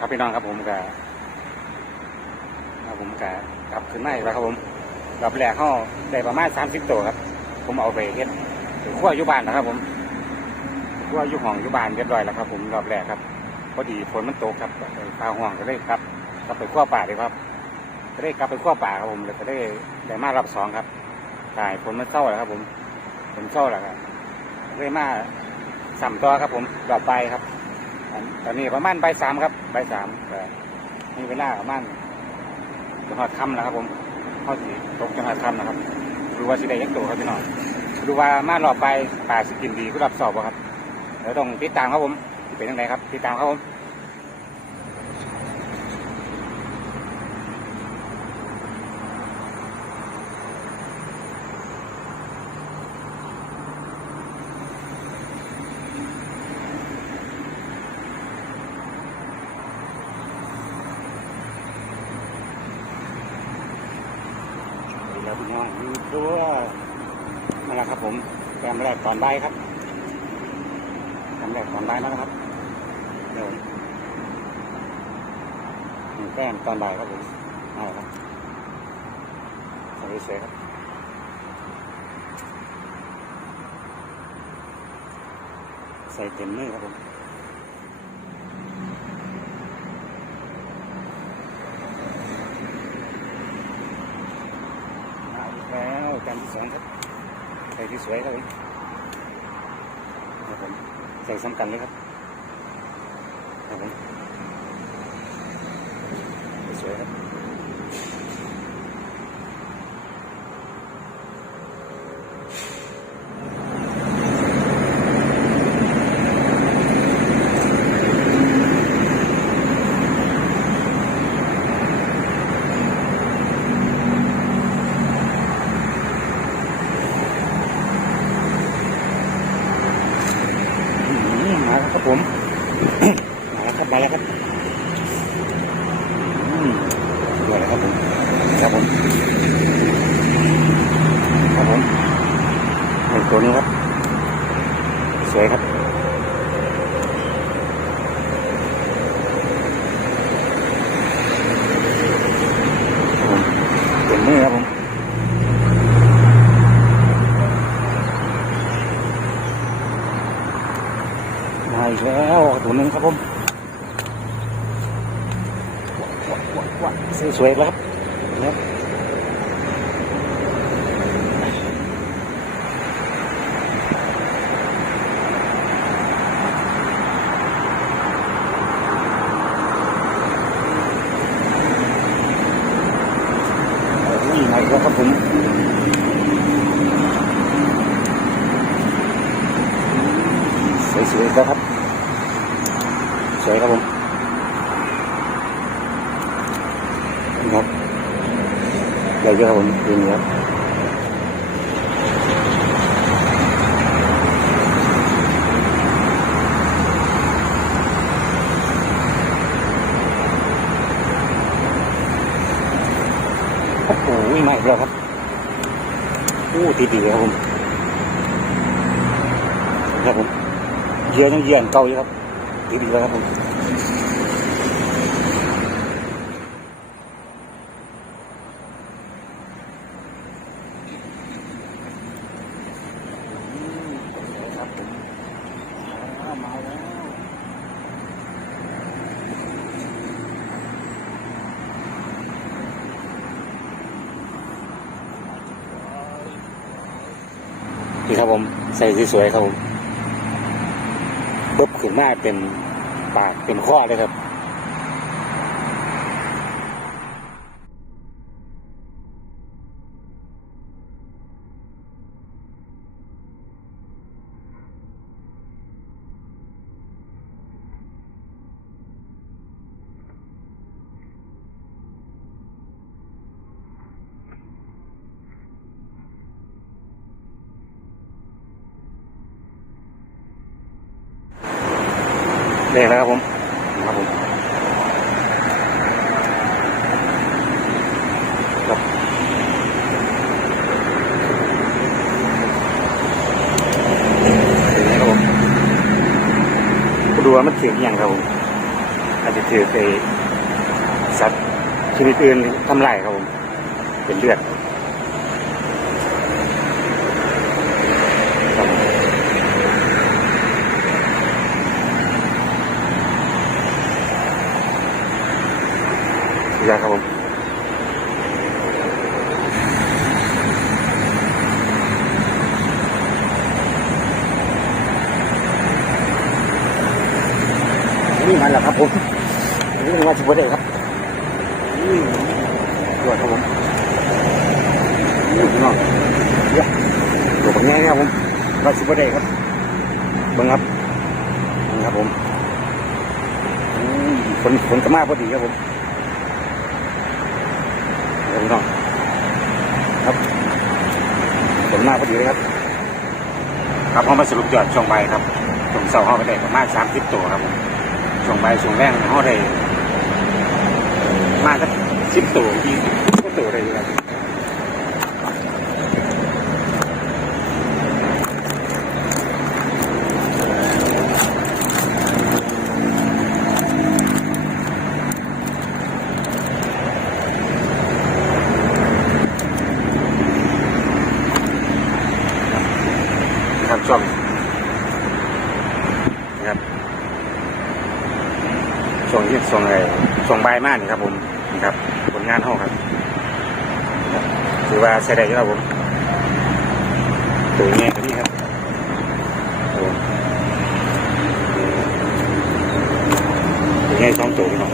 ครับพี่น้องครับผมก็ครับผมก็กลับขึ้นมาอีกแล้วครับผมรอบแรกเข้าได้ประมาณสามสิบตัวครับ ผมเอาไปเฮ็ดขั้วอยู่บ้านนะครับ ผมขั้วยู่ห้องยู่บ้านเรียบร้อยแล้วครับ ผมรอบแรกครับพอดีฝนมันตกครับก็เลยพาห่วงก็เลยครับกลับไปขั้วป่าเลยครับก็ได้กลับไปขั้วป่าครับผมแล้วก็ได้ได้มารอบสองครับตายฝนมันเศร้าแล้วครับ ผมฝนเศร้าแล้วครับเลยมาสามตัวครับ ผมรอบไปครับ ตอนนี้ประมาณใบสามครับใบสามแต่มีเวลาประมาณจังหวัดคำนะครับ ผมเข้าสีตกจังหวัดคำนะครับดูว่าสิได้ยังตัวครับพี่น้องดูว่ามารอบไปป่าสกินดีผู้รับสอบครับเดี๋ยวต้องติดตามครับผมเป็นยังไงครับติดตามครับผม ดูแล้วพี่น้องดูตัวนั่นแหละครับ ผมแกมแรกตอนใบายครับแกมแรกตอนใบายนะครับเดี๋ยวแก้มตอนบ่ายครับผมเอาละครับสวยๆครับใส่เต็มมือครับผม เอาอีกแล้วจานที่ส องครับใส่ที่สวยครับผมใส่สำคัญเลยครับผมสวยๆครับอื้อหือมาแล้วครับผม มาแล้วครับมาแล้วครับอืมสวยครับผม ครับผมครับผมหนึ่งตัวนี้ครับ สวยครับเต็มมือครับผมมาอีกแล้วตัวหนึงครับผมสวยๆแล้วครับเนี่ยนี่มาอีก แล้วครับผมสวยๆแล้วครับ สวยครับผมนี่ครับใหญ่เยอะครับผมดูนี่ครับโอ้โห มาอีกแล้วครับโอ้ตีดีเลยครับผมครับผมเยือนยังเยือนเก่าอยู่ครับตีดีแล้วครับผม ครับผมมาแล้ว นี่ครับผมใส่สวยๆครับผมปุ๊บขึ้นมาเป็นปากเป็นข้อเลยครับ เด็กแล้วครับผมครับผมดูว่ามันเสียงอย่างครับผมอาจจะถือไปสัตว์ชนิดอื่นทำลายครับผม เป็นเลือดครับยาครับผม นี่มันแหละครับผมนี่มันว่าชุบได้ครับตรวจครับผมนี่พี่น้องเยอะตัวผมง่ายครับผมว่าชุบได้ครับบิ่งครับนี่ครับผมฝนฝนกระมาพอดีครับผมเดี๋ยวพี่น้องครับฝนมาพอดีเลยครับ ครับเขามาสรุปยอดช่วงใบครับช่วงเสาร์เขาไปได้ประมาณสามสิบตัวครับผม ช่วงใบายช่วงแรงเขาได้ มากสักสิบตัวยี่สิบตัวเลยนะครับช่วงนะครับ ช่วงที่ช่วงอะไรช่วงบายมากนี่ครับผมนะครับผลงานห้องครับคือว่าใช้ได้อยู่ครับผมตัวแง่ตัวนี้ครับตัวตัวแง่สองตัวนี่เนาะ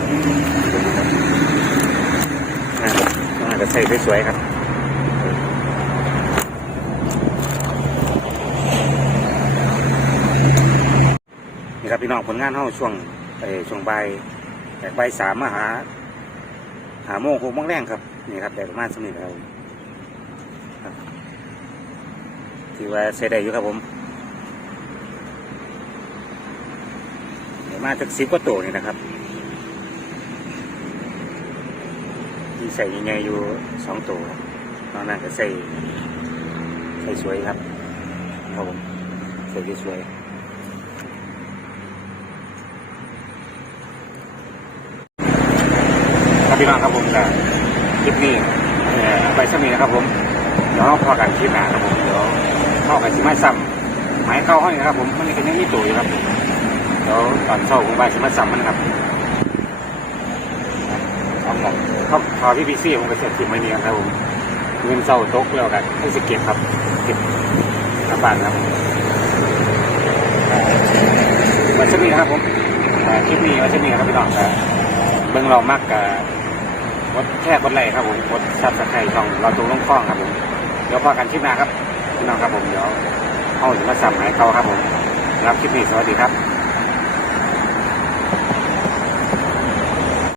น่าจะน่าจะใส่สวยๆครับนี่ครับพี่น้องผลงานห้องช่วง เออช่วงบ่ายจากบ่ายสามมาหา หาโมงหกโมงแรงครับ นี่ครับแดดประมาณสมิธครับครับถือว่าใช้ได้อยู่ครับผมเดี๋ยวมาจากสิบกว่าตัวนี่นะครับที่ใส่ยังไงอยู่สองตัวนอกนั้นก็ใส่ใส่สวยครับครับผมใส่สวย ครับพี่น้องครับผมกับคลิปนี้ไปสมีนะครับผมเดี๋ยวเราพอกันคลิปหน้าครับผมเดี๋ยวเข้ากันที่ไม้ซ้ำไม้เข้าห้องนะครับ ผมมันเป็นอยังนี้ตัวอยู่ครับเดี๋ยวตอนเช้าผมไปที่ไม้ซ้ำมันครับเอาหมอกเขาพอพี่พีซี่ผมก็เสร็จทีมไว้นี่ครับผมเงินเศร้าตกแล้วกันให้สเก็บครับเก็บกลับบ้านครับวัชมีนะครับผมคลิปนี้วัชมีนะครับพี่น้องครับเบิ่งเรามากกับ กดแค่กดไลค์ครับผมกดซับสไครต์ช่องเราตูลงคล้องครับผมเดี๋ยวพอกันคลิปหน้าครับพี่น้องครับผมเดี๋ยวเข้าถึงมาสัมให้เขาครับผมรับคลิปนี้สวัสดีครับ